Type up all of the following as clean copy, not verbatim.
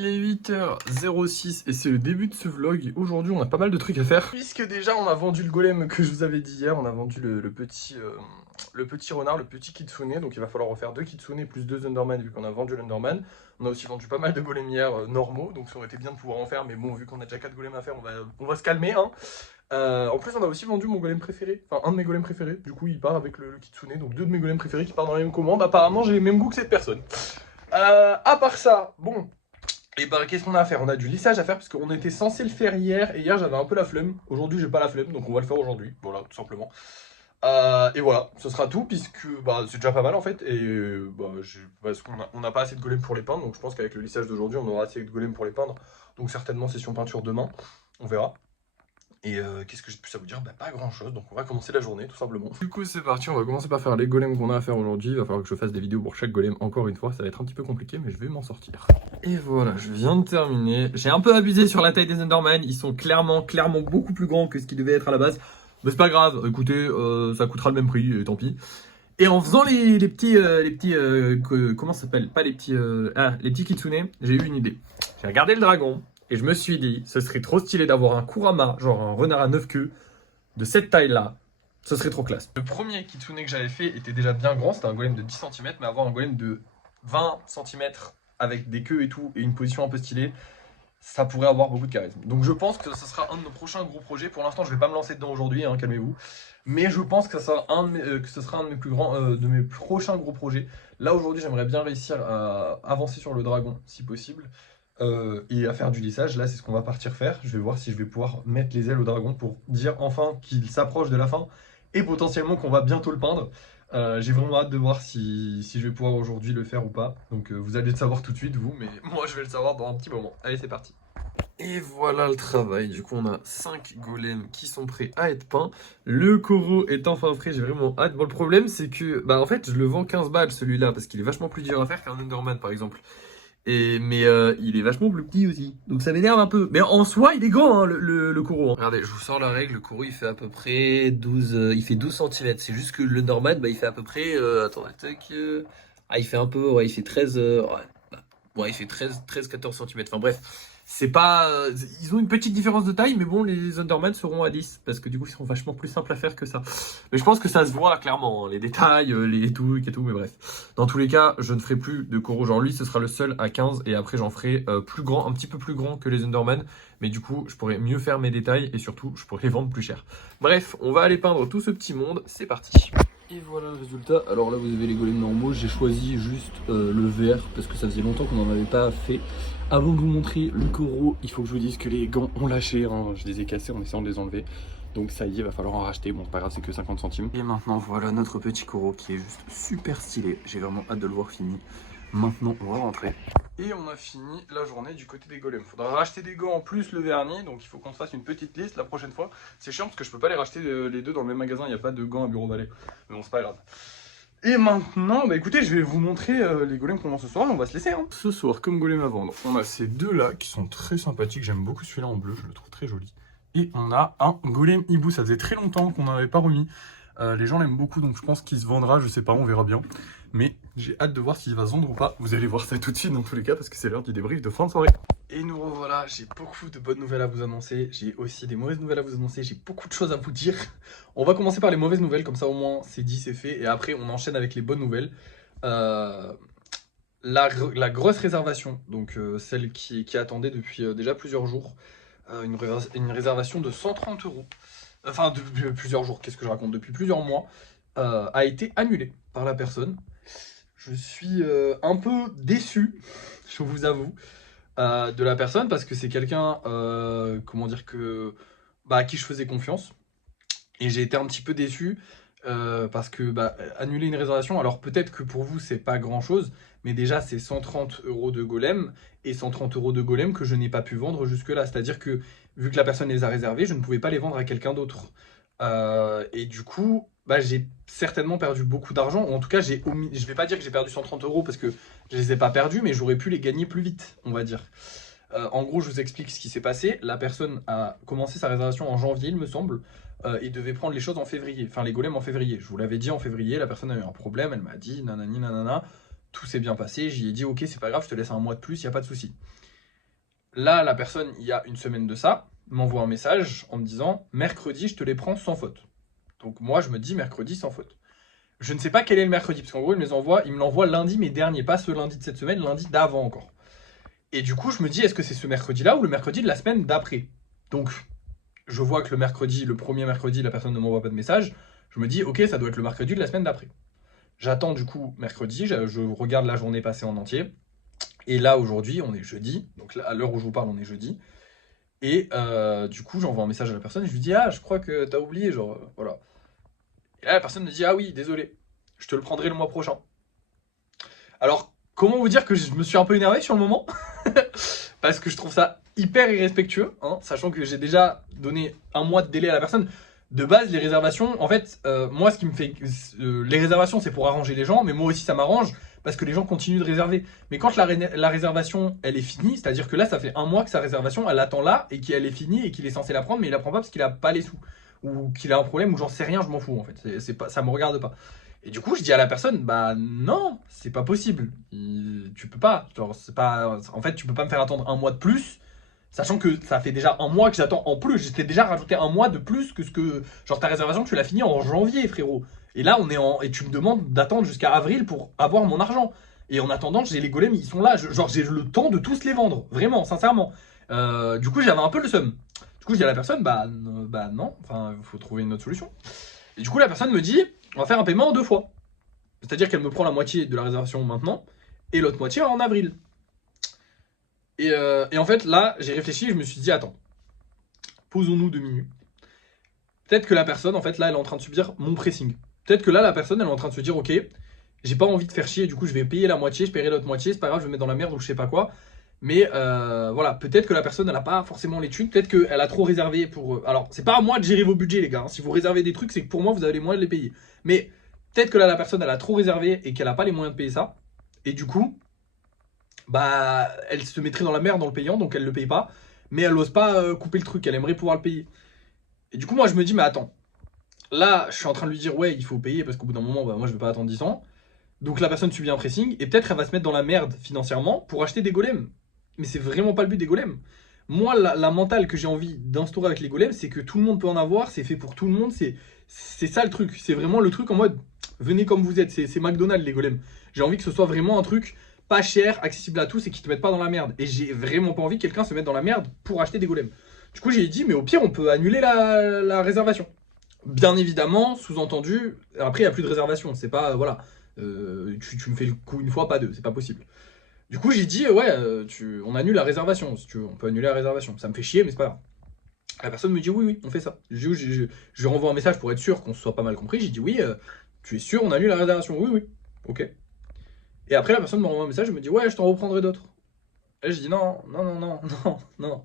Il est 8h06 et c'est le début de ce vlog. Et aujourd'hui, on a pas mal de trucs à faire. Puisque déjà, on a vendu le golem que je vous avais dit hier. On a vendu le petit renard, le petit kitsune. Donc il va falloir refaire 2 kitsune plus 2 Enderman vu qu'on a vendu l'Enderman. On a aussi vendu pas mal de golems hier normaux. Donc ça aurait été bien de pouvoir en faire. Mais bon, vu qu'on a déjà 4 golems à faire, on va se calmer. Hein. En plus, on a aussi vendu mon golem préféré. Enfin, un de mes golems préférés. Du coup, il part avec le kitsune. Donc 2 de mes golems préférés qui partent dans la même commande. Apparemment, j'ai les mêmes goûts que cette personne. À part ça, bon. Et bah qu'est-ce qu'on a à faire? On a du lissage à faire parce qu'on était censé le faire hier et hier j'avais un peu la flemme. Aujourd'hui j'ai pas la flemme donc on va le faire aujourd'hui, voilà tout simplement. Et voilà, ce sera tout puisque bah, c'est déjà pas mal en fait et parce qu'on n'a pas assez de golems pour les peindre donc je pense qu'avec le lissage d'aujourd'hui on aura assez de golems pour les peindre. Donc certainement session peinture demain, on verra. Et qu'est-ce que j'ai de plus à vous dire? Bah pas grand chose, donc on va commencer la journée tout simplement. Du coup c'est parti, on va commencer par faire les golems qu'on a à faire aujourd'hui. Il va falloir que je fasse des vidéos pour chaque golem encore une fois, ça va être un petit peu compliqué mais je vais m'en sortir. Et voilà, je viens de terminer. J'ai un peu abusé sur la taille des Enderman, ils sont clairement beaucoup plus grands que ce qu'ils devaient être à la base. Mais c'est pas grave, écoutez, ça coûtera le même prix, et tant pis. Et en faisant les petits, comment ça s'appelle? Pas les petits, les petits kitsune, j'ai eu une idée. J'ai regardé le dragon. Et je me suis dit, ce serait trop stylé d'avoir un Kurama, genre un renard à 9 queues, de cette taille-là. Ce serait trop classe. Le premier kitsune que j'avais fait était déjà bien grand, c'était un golem de 10 cm, mais avoir un golem de 20 cm avec des queues et tout, et une position un peu stylée, ça pourrait avoir beaucoup de charisme. Donc je pense que ce sera un de nos prochains gros projets. Pour l'instant, je vais pas me lancer dedans aujourd'hui, hein, calmez-vous. Mais je pense que, ce sera un de mes plus grands, de mes prochains gros projets. Là aujourd'hui, j'aimerais bien réussir à avancer sur le dragon, si possible. Et à faire du lissage, là c'est ce qu'on va partir faire. Je vais voir si je vais pouvoir mettre les ailes au dragon pour dire enfin qu'il s'approche de la fin et potentiellement qu'on va bientôt le peindre. J'ai vraiment hâte de voir si je vais pouvoir aujourd'hui le faire ou pas. Donc vous allez le savoir tout de suite vous, mais moi je vais le savoir dans un petit moment. Allez c'est parti. Et voilà le travail, du coup on a 5 golems qui sont prêts à être peints. Le coraux est enfin prêt, j'ai vraiment hâte. Bon le problème c'est que, bah en fait je le vends 15 balles celui-là parce qu'il est vachement plus dur à faire qu'un Enderman par exemple. Mais il est vachement plus petit aussi. Donc ça m'énerve un peu. Mais en soi, il est grand, hein, le coraux. Hein. Regardez, je vous sors la règle. Le coraux, il fait à peu près 12, il fait 12 cm. C'est juste que le Norman, bah, il fait à peu près... attends, il fait un peu... Ouais, il fait 13... ouais, il fait 13-14 cm. Enfin bref, c'est pas... ils ont une petite différence de taille, mais bon, les Enderman seront à 10. Parce que du coup, ils seront vachement plus simples à faire que ça. Mais je pense que ça se voit clairement, hein, les détails, les trucs et tout, mais bref. Dans tous les cas, je ne ferai plus de coraux. Genre lui, ce sera le seul à 15. Et après, j'en ferai plus grand, un petit peu plus grand que les Enderman. Mais du coup, je pourrais mieux faire mes détails et surtout, je pourrais les vendre plus cher. Bref, on va aller peindre tout ce petit monde. C'est parti. Et voilà le résultat. Alors là, vous avez les golems normaux. J'ai choisi juste le vert parce que ça faisait longtemps qu'on n'en avait pas fait. Avant de vous montrer le coraux, il faut que je vous dise que les gants ont lâché. Hein. Je les ai cassés en essayant de les enlever. Donc ça y est, il va falloir en racheter. Bon, c'est pas grave, c'est que 50 centimes. Et maintenant, voilà notre petit coraux qui est juste super stylé. J'ai vraiment hâte de le voir fini. Maintenant, on va rentrer. Et on a fini la journée du côté des golems. Faudra racheter des gants en plus le vernis. Donc il faut qu'on se fasse une petite liste la prochaine fois. C'est chiant parce que je peux pas les racheter les deux dans le même magasin. Il n'y a pas de gants à Bureau Vallée. Mais bon, c'est pas grave. Et maintenant, bah écoutez, je vais vous montrer les golems qu'on vend ce soir et on va se laisser. Hein. Ce soir, comme golem à vendre, on a ces deux-là qui sont très sympathiques. J'aime beaucoup celui-là en bleu, je le trouve très joli. Et on a un golem hibou, ça faisait très longtemps qu'on n'en avait pas remis. Les gens l'aiment beaucoup, donc je pense qu'il se vendra, je sais pas, on verra bien. Mais j'ai hâte de voir s'il va se vendre ou pas. Vous allez voir ça tout de suite dans tous les cas, parce que c'est l'heure du débrief de fin de soirée. Et nous revoilà, j'ai beaucoup de bonnes nouvelles à vous annoncer. J'ai aussi des mauvaises nouvelles à vous annoncer. J'ai beaucoup de choses à vous dire. On va commencer par les mauvaises nouvelles, comme ça au moins c'est dit, c'est fait. Et après on enchaîne avec les bonnes nouvelles. La grosse réservation, donc celle qui attendait depuis déjà plusieurs jours. Une réservation de 130 €. Enfin, depuis plusieurs jours, qu'est-ce que je raconte? Depuis plusieurs mois, a été annulée par la personne. Je suis un peu déçu, je vous avoue, de la personne parce que c'est quelqu'un, comment dire, à qui je faisais confiance. Et j'ai été un petit peu déçu parce que annuler une réservation, alors peut-être que pour vous c'est pas grand chose, mais déjà c'est 130 € de golem et 130 € de golem que je n'ai pas pu vendre jusque là. C'est-à-dire que vu que la personne les a réservés, je ne pouvais pas les vendre à quelqu'un d'autre. Et du coup, j'ai certainement perdu beaucoup d'argent. Ou en tout cas, je vais pas dire que j'ai perdu 130 € parce que je les ai pas perdus, mais j'aurais pu les gagner plus vite, on va dire. En gros, je vous explique ce qui s'est passé. La personne a commencé sa réservation en janvier, il me semble. Il devait prendre les choses en février, enfin les golems en février. Je vous l'avais dit en février, la personne a eu un problème, elle m'a dit nanani nanana. Tout s'est bien passé, j'y ai dit ok, c'est pas grave, je te laisse un mois de plus, il n'y a pas de souci. Là, la personne, il y a une semaine de ça, m'envoie un message en me disant « Mercredi, je te les prends sans faute ». Donc moi, je me dis « Mercredi, sans faute ». Je ne sais pas quel est le mercredi, parce qu'en gros, il me l'envoie lundi, mais dernier, pas ce lundi de cette semaine, lundi d'avant encore. Et du coup, je me dis, est-ce que c'est ce mercredi-là ou le mercredi de la semaine d'après? Donc, je vois que le mercredi, le premier mercredi, la personne ne m'envoie pas de message. Je me dis, ok, ça doit être le mercredi de la semaine d'après. J'attends du coup mercredi, je regarde la journée passée en entier. Et là, aujourd'hui, on est jeudi. Donc, là, à l'heure où je vous parle, on est jeudi. Et du coup, j'envoie un message à la personne et je lui dis, ah, je crois que t'as oublié, genre, voilà. Et là, la personne me dit, ah oui, désolé, je te le prendrai le mois prochain. Alors, comment vous dire que je me suis un peu énervé sur le moment? Parce que je trouve ça hyper irrespectueux, hein, sachant que j'ai déjà donné un mois de délai à la personne. De base, les réservations, en fait, moi, ce qui me fait... les réservations, c'est pour arranger les gens, mais moi aussi, ça m'arrange, parce que les gens continuent de réserver. Mais quand la réservation, elle est finie, c'est-à-dire que là, ça fait un mois que sa réservation, elle attend là, et qu'elle est finie, et qu'il est censé la prendre, mais il la prend pas parce qu'il a pas les sous. Ou qu'il a un problème, ou j'en sais rien, je m'en fous, en fait. C'est pas, ça me regarde pas. Et du coup, je dis à la personne, bah non, c'est pas possible. Tu peux pas. Genre, c'est pas. En fait, tu peux pas me faire attendre un mois de plus, sachant que ça fait déjà un mois que j'attends en plus. J'étais déjà rajouté un mois de plus que ce que. Genre, ta réservation, tu l'as finie en janvier, frérot. Et là, on est en. Et tu me demandes d'attendre jusqu'à avril pour avoir mon argent. Et en attendant, j'ai les golems, ils sont là. Genre, j'ai le temps de tous les vendre. Vraiment, sincèrement. Du coup, j'avais un peu le seum. Du coup, je dis à la personne, bah non, enfin, il faut trouver une autre solution. Et du coup, la personne me dit, on va faire un paiement en 2 fois. C'est-à-dire qu'elle me prend la moitié de la réservation maintenant et l'autre moitié en avril. Et en fait, là, j'ai réfléchi, je me suis dit, attends, posons-nous 2 minutes. Peut-être que la personne, en fait, là, elle est en train de subir mon pressing. Peut-être que là, la personne, elle est en train de se dire, ok, j'ai pas envie de faire chier, du coup, je vais payer la moitié, je paierai l'autre moitié, c'est pas grave, je vais me mettre dans la merde ou je sais pas quoi. Mais voilà, peut-être que la personne, elle a pas forcément les thunes, peut-être qu'elle a trop réservé pour... Alors, c'est pas à moi de gérer vos budgets, les gars. Hein. Si vous réservez des trucs, c'est que pour moi, vous avez les moyens de les payer. Mais peut-être que là, la personne, elle a trop réservé et qu'elle a pas les moyens de payer ça. Et du coup, bah, elle se mettrait dans la merde dans le payant, donc elle le paye pas. Mais elle ose pas couper le truc, elle aimerait pouvoir le payer. Et du coup, moi, je me dis, mais attends, là, je suis en train de lui dire, ouais, il faut payer parce qu'au bout d'un moment, bah, moi, je vais pas attendre 10 ans. Donc la personne subit un pressing et peut-être elle va se mettre dans la merde financièrement pour acheter des golems. Mais c'est vraiment pas le but des golems. Moi, la mentale que j'ai envie d'instaurer avec les golems, c'est que tout le monde peut en avoir, c'est fait pour tout le monde, c'est ça le truc. C'est vraiment le truc en mode, venez comme vous êtes, c'est McDonald's les golems. J'ai envie que ce soit vraiment un truc pas cher, accessible à tous et qui te mette pas dans la merde. Et j'ai vraiment pas envie que quelqu'un se mette dans la merde pour acheter des golems. Du coup, j'ai dit, mais au pire, on peut annuler la réservation. Bien évidemment, sous-entendu, après, il n'y a plus de réservation. C'est pas, voilà, tu me fais le coup une fois, pas deux, c'est pas possible. Du coup, j'ai dit, ouais, on annule la réservation, si tu veux, on peut annuler la réservation. Ça me fait chier, mais c'est pas grave. La personne me dit, oui, oui, on fait ça. Je lui renvoie un message pour être sûr qu'on se soit pas mal compris. J'ai dit, oui, tu es sûr, on annule la réservation? Oui, oui, ok. Et après, la personne me renvoie un message, elle me dit, ouais, je t'en reprendrai d'autres. Et je dis, non, non, non, non, non, non.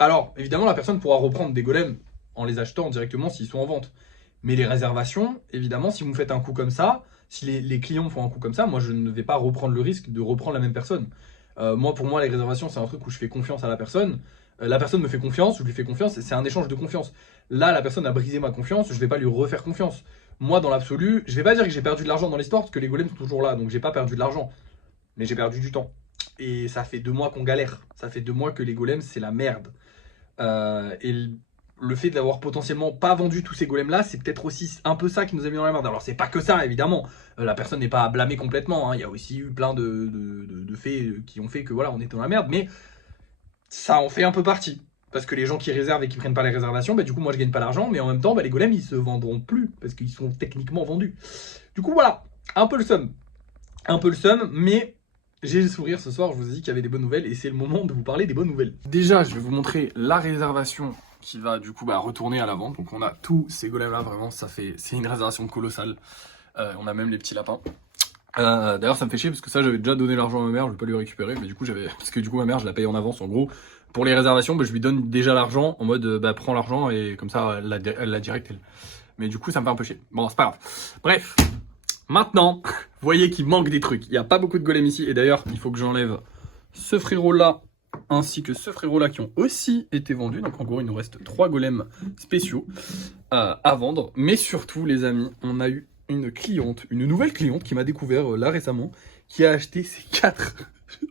Alors, évidemment, la personne pourra reprendre des golems en les achetant directement s'ils sont en vente. Mais les réservations, évidemment, si vous me faites un coup comme ça, si les clients me font un coup comme ça, moi je ne vais pas reprendre le risque de reprendre la même personne. Moi, pour moi, les réservations, c'est un truc où je fais confiance à la personne. La personne me fait confiance, je lui fais confiance, c'est un échange de confiance. Là, la personne a brisé ma confiance, je ne vais pas lui refaire confiance. Moi, dans l'absolu, je vais pas dire que j'ai perdu de l'argent dans l'histoire parce que les golems sont toujours là, donc j'ai pas perdu de l'argent, mais j'ai perdu du temps. Et ça fait 2 mois qu'on galère. Ça fait 2 mois que les golems, c'est la merde. Et le fait d'avoir potentiellement pas vendu tous ces golems là, c'est peut-être aussi un peu ça qui nous a mis dans la merde. Alors c'est pas que ça évidemment, la personne n'est pas à blâmer complètement, hein. Il y a aussi eu plein de faits qui ont fait que voilà, on était dans la merde, mais ça en fait un peu partie. Parce que les gens qui réservent et qui prennent pas les réservations, bah, du coup moi je gagne pas l'argent, mais en même temps bah, les golems ils se vendront plus parce qu'ils sont techniquement vendus. Du coup voilà, un peu le seum. Un peu le seum, mais j'ai le sourire ce soir, je vous ai dit qu'il y avait des bonnes nouvelles et c'est le moment de vous parler des bonnes nouvelles. Déjà, je vais vous montrer la réservation qui va du coup retourner à la vente. Donc on a tous ces golems là, vraiment, c'est une réservation colossale. On a même les petits lapins. D'ailleurs ça me fait chier parce que ça j'avais déjà donné l'argent à ma mère, je vais pas lui récupérer, mais du coup parce que du coup ma mère je la paye en avance en gros. Pour les réservations, je lui donne déjà l'argent en mode prends l'argent et comme ça elle l'a direct elle. Mais du coup ça me fait un peu chier. Bon c'est pas grave. Bref. Maintenant, vous voyez qu'il manque des trucs. Il n'y a pas beaucoup de golems ici. Et d'ailleurs, il faut que j'enlève ce frérot-là, ainsi que ce frérot-là qui ont aussi été vendus. Donc en gros, il nous reste 3 golems spéciaux à vendre. Mais surtout, les amis, on a eu une cliente, une nouvelle cliente qui m'a découvert là récemment, qui a acheté ces 4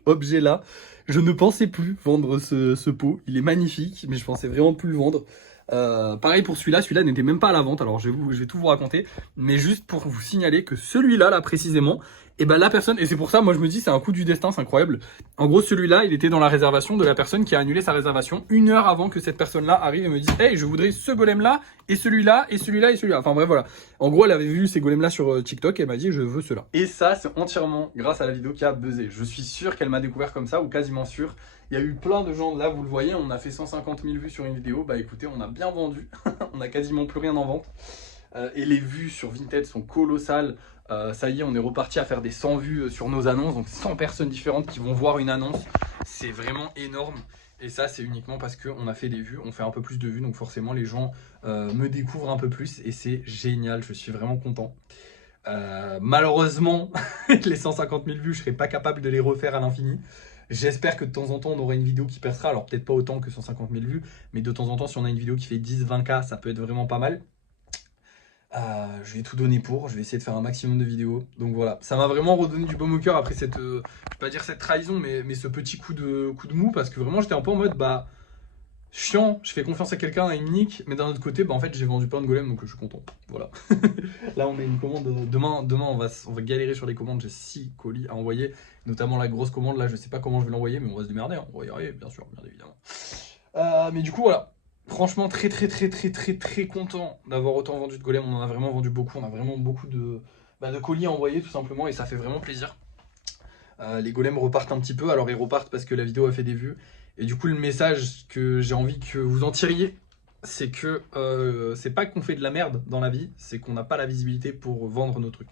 objets-là. Je ne pensais plus vendre ce pot. Il est magnifique, mais je pensais vraiment plus le vendre. Pareil pour celui-là n'était même pas à la vente, alors je vais tout vous raconter, mais juste pour vous signaler que celui-là, là précisément, et ben la personne, et c'est pour ça, moi je me dis, c'est un coup du destin, c'est incroyable. En gros, celui-là, il était dans la réservation de la personne qui a annulé sa réservation 1 heure avant que cette personne-là arrive et me dise, hey, je voudrais ce golem-là, et celui-là, et celui-là, et celui-là. Enfin bref, voilà. En gros, elle avait vu ces golems-là sur TikTok et elle m'a dit, je veux ceux-là. Et ça, c'est entièrement grâce à la vidéo qui a buzzé. Je suis sûr qu'elle m'a découvert comme ça, ou quasiment sûr. Il y a eu plein de gens, là vous le voyez, on a fait 150 000 vues sur une vidéo, bah écoutez, on a bien vendu, on a quasiment plus rien en vente. Et les vues sur Vinted sont colossales, ça y est, on est reparti à faire des 100 vues sur nos annonces, donc 100 personnes différentes qui vont voir une annonce, c'est vraiment énorme. Et ça, c'est uniquement parce qu'on a fait des vues, on fait un peu plus de vues, donc forcément les gens me découvrent un peu plus, et c'est génial, je suis vraiment content. Malheureusement, les 150 000 vues, je ne serai pas capable de les refaire à l'infini. J'espère que de temps en temps, on aura une vidéo qui percera. Alors peut-être pas autant que 150 000 vues, mais de temps en temps, si on a une vidéo qui fait 10-20K, ça peut être vraiment pas mal. Je vais tout donner pour, je vais essayer de faire un maximum de vidéos. Donc voilà, ça m'a vraiment redonné du baume au cœur après cette, je vais pas dire cette trahison, mais ce petit coup de mou, parce que vraiment, j'étais un peu en mode, bah, chiant, je fais confiance à quelqu'un et il me nique, mais d'un autre côté, bah en fait j'ai vendu plein de golems, donc je suis content. Voilà. Là on a une commande, demain on va galérer sur les commandes, j'ai 6 colis à envoyer, notamment la grosse commande, là je sais pas comment je vais l'envoyer, mais on va se démerder, hein. On va y arriver, bien sûr, bien évidemment. Mais du coup voilà, franchement très content d'avoir autant vendu de golems, on en a vraiment vendu beaucoup, on a vraiment beaucoup de colis à envoyer tout simplement, et ça fait vraiment plaisir. Les golems repartent un petit peu, alors ils repartent parce que la vidéo a fait des vues. Et du coup, le message que j'ai envie que vous en tiriez, c'est que c'est pas qu'on fait de la merde dans la vie, c'est qu'on n'a pas la visibilité pour vendre nos trucs.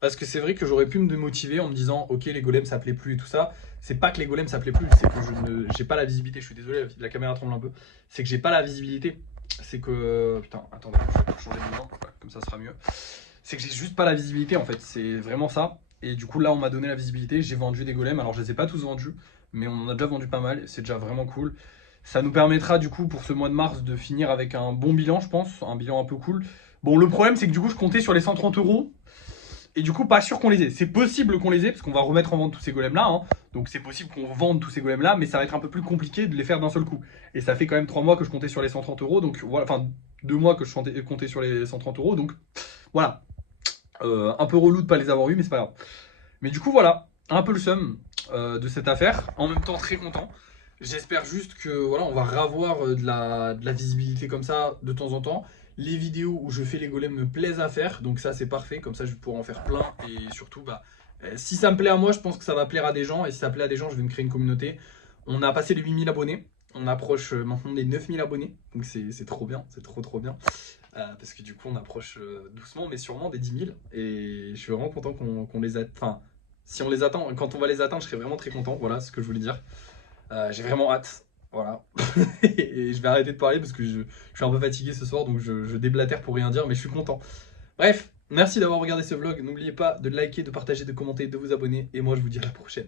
Parce que c'est vrai que j'aurais pu me démotiver en me disant ok, les golems ça plaît plus et tout ça. C'est pas que les golems ça plaît plus, c'est que je n'ai pas la visibilité. Je suis désolé, la caméra tremble un peu. C'est que j'ai pas la visibilité. C'est que putain, attendez, je vais changer de main, comme ça sera mieux. C'est que j'ai juste pas la visibilité en fait, c'est vraiment ça. Et du coup là on m'a donné la visibilité, j'ai vendu des golems, alors je les ai pas tous vendus, mais on en a déjà vendu pas mal, c'est déjà vraiment cool. Ça nous permettra du coup pour ce mois de mars de finir avec un bon bilan je pense, un bilan un peu cool. Bon le problème c'est que du coup je comptais sur les 130 €, et du coup pas sûr qu'on les ait. C'est possible qu'on les ait, parce qu'on va remettre en vente tous ces golems là, hein. Donc c'est possible qu'on vende tous ces golems là, mais ça va être un peu plus compliqué de les faire d'un seul coup. Et ça fait quand même 3 mois que je comptais sur les 130 €, donc voilà, enfin 2 mois que je comptais sur les 130 €, donc voilà. Un peu relou de pas les avoir eu, mais c'est pas grave. Mais du coup, voilà, un peu le seum de cette affaire. En même temps, très content. J'espère juste que voilà, on va revoir de la visibilité comme ça de temps en temps. Les vidéos où je fais les golems me plaisent à faire, donc ça c'est parfait. Comme ça, je vais pouvoir en faire plein. Et surtout, bah, si ça me plaît à moi, je pense que ça va plaire à des gens. Et si ça plaît à des gens, je vais me créer une communauté. On a passé les 8000 abonnés. On approche maintenant des 9000 abonnés. Donc c'est trop bien, c'est trop bien. Parce que du coup, on approche doucement mais sûrement des 10 000. Et je suis vraiment content qu'on les atteigne. Enfin, si on les attend, quand on va les atteindre, je serai vraiment très content. Voilà ce que je voulais dire. J'ai vraiment hâte. Voilà. Et je vais arrêter de parler parce que je suis un peu fatigué ce soir, donc je déblatère pour rien dire, mais je suis content. Bref, merci d'avoir regardé ce vlog. N'oubliez pas de liker, de partager, de commenter, de vous abonner. Et moi, je vous dis à la prochaine.